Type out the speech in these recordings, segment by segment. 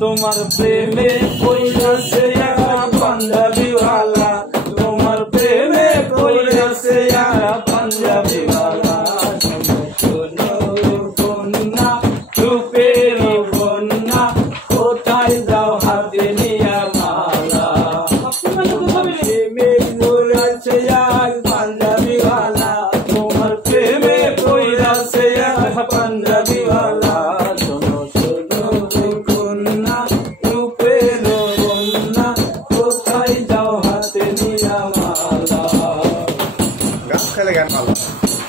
তোমার প্রেমে পইরাছে পাঞ্জাবিওয়ালা, তোমার প্রেমে পইরাছে পাঞ্জাবিওয়ালা। শোনো কন্যা রূপের কন্যা, কোথায় যাও হাতে নিয়া মালা? প্রেমে পইরাছে পাঞ্জাবিওয়ালা, তোমার প্রেমে পইরাছে পাঞ্জাবিওয়ালা।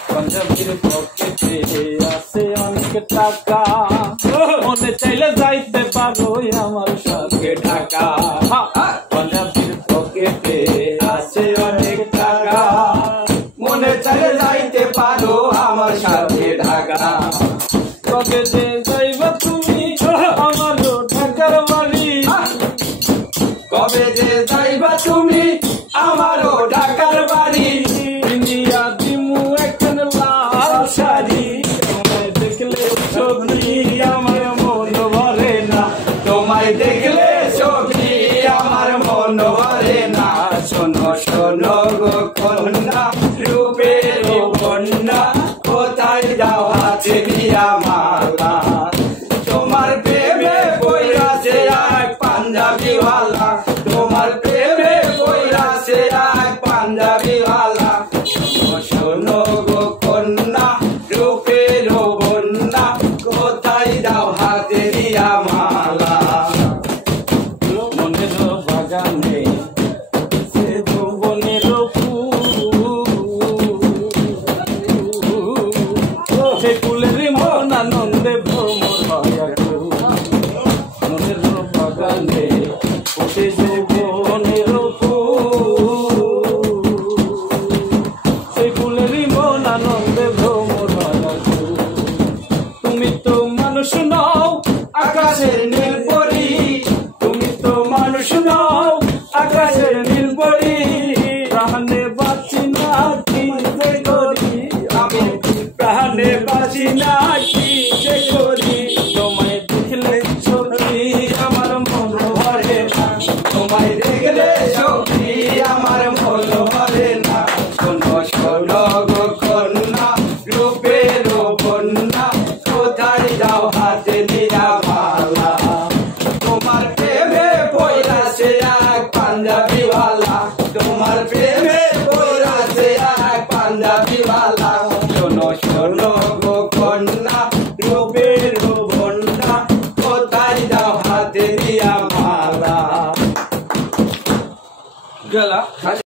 পাঞ্জাবির পকেটে আছে অনেক টাকা, মনে চাইলে যাইতে পারো আমার সাথে ঢাকা। পাঞ্জাবির পকেটে আছে অনেক টাকা, মনে চাইলে যাইতে পারো আমার সাথে ঢাকা। কবে যে যাইবা তুমি আমার ঢাকার বাড়ি, কবে যে যাইবা তুমি আমারও ঢাকার বাড়ি। ইন্ডিয়া দিমু এখন লাল শাড়ি, তোমায় দেখলে ছবি আমার মন ভরে না, তোমায় দেখলে ছবি আমার মন ভরে না। শোনো শোনো গো কন্যা রূপের কন্যা, কোথায় যাও হাতে দিয়া মালা? তোমার প্রেমে পইরাছে এক পাঞ্জাবিওয়ালা, তোমার প্রেমে পইরাছে এক পাঞ্জাবিওয়ালা। শোনো গো কন্যা রূপের কন্যা, কোথায় যাও হাতে দিয়া মালা? মনের বাগানে সে যৌবনের ফুল, সে ফুলের মন আনন্দে ভ্রমর হয়। মনের বাগানে সে যৌবনের আনন্দে ভ্রমর হয়। তুমি তো মানুষ নও আকাশের নীল পরি, তুমি তো মানুষ নও আকাশের নীল পরি। প্রাণে বাঁচি না কি যে করি, আমি প্রাণে বাঁচি না কি যে করি। তোমায় দেখলে ছবি আমার মন ভরে না, তোমায় দেখলে ছবি আমার মন ভরে না। শোনো শোনো গো কন্যা রূপের কন্যা, কোথায় যাও হাতে নিয়া মালা? তোমার প্রেমে পইরাছে এক পাঞ্জাবিওয়ালা, তোমার প্রেমে পইরাছে এক পাঞ্জাবিওয়ালা। শোনো শোনো গো কন্যা রূপের কন্যা, কোথায় যাও হাতে দিয়া মালা? গেলা।